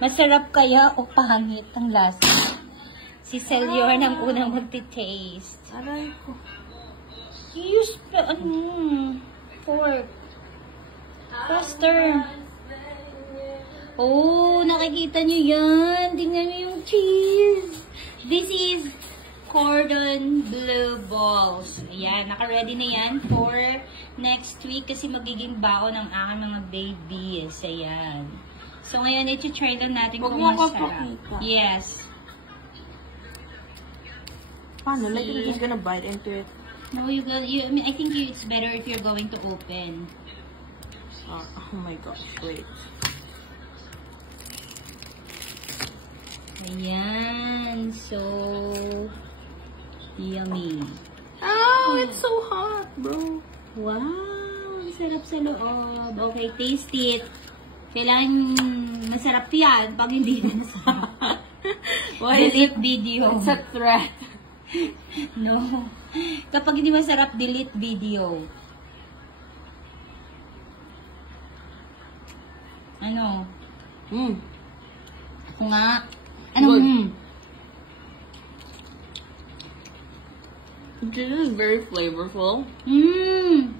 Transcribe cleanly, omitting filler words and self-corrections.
Masarap kaya o pangit ang lasa? Si Celior ang unang magti-taste. Aray ko. Use fork. Faster. Oh, nakikita nyo yan. Tingnan nyo yung cheese. This is cordon bleu balls. Ayan, naka-ready na yan for next week kasi magiging baon ng aking mga babies. Ayan. So, ngayon, iti-try lang natin kung masarap. Yes. Paano? Like, you're just gonna bite into it? No, I mean, I think it's better if you're going to open. Oh my gosh, wait. Ayan. So, yummy. Oh, it's so hot, bro. Wow, sarap sa loob. Okay, taste it. Kailangan masarap yan pag hindi masarap. Delete video. It's a threat. No. Kapag hindi masarap, delete video. Ano? Ako nga. Ano? This is very flavorful. Mmm.